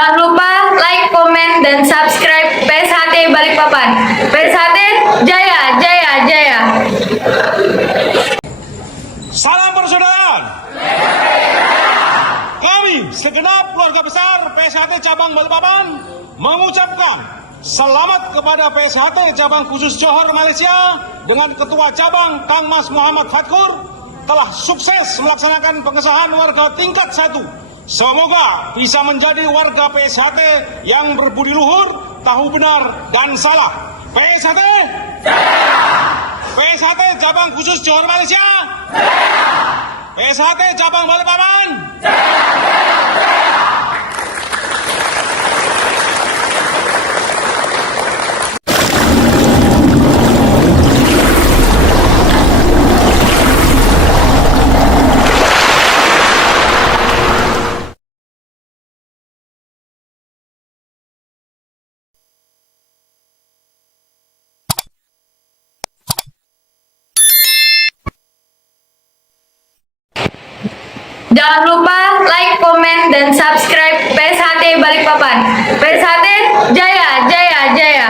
Jangan lupa like, komen, dan subscribe PSHT Balikpapan. PSHT Jaya, Jaya, Jaya. Salam persaudaraan. Kami segenap keluarga besar PSHT Cabang Balikpapan mengucapkan selamat kepada PSHT Cabang Khusus Johor Malaysia dengan Ketua Cabang Kang Mas Muhammad Fatkur telah sukses melaksanakan pengesahan warga tingkat 1. Semoga bisa menjadi warga PSHT yang berbudi luhur, tahu benar dan salah. PSHT PSHT Cabang Khusus Johor Malaysia, PSHT Cabang Balikpapan. Jangan lupa like, komen, dan subscribe PSHT Balikpapan. PSHT Jaya, Jaya, Jaya.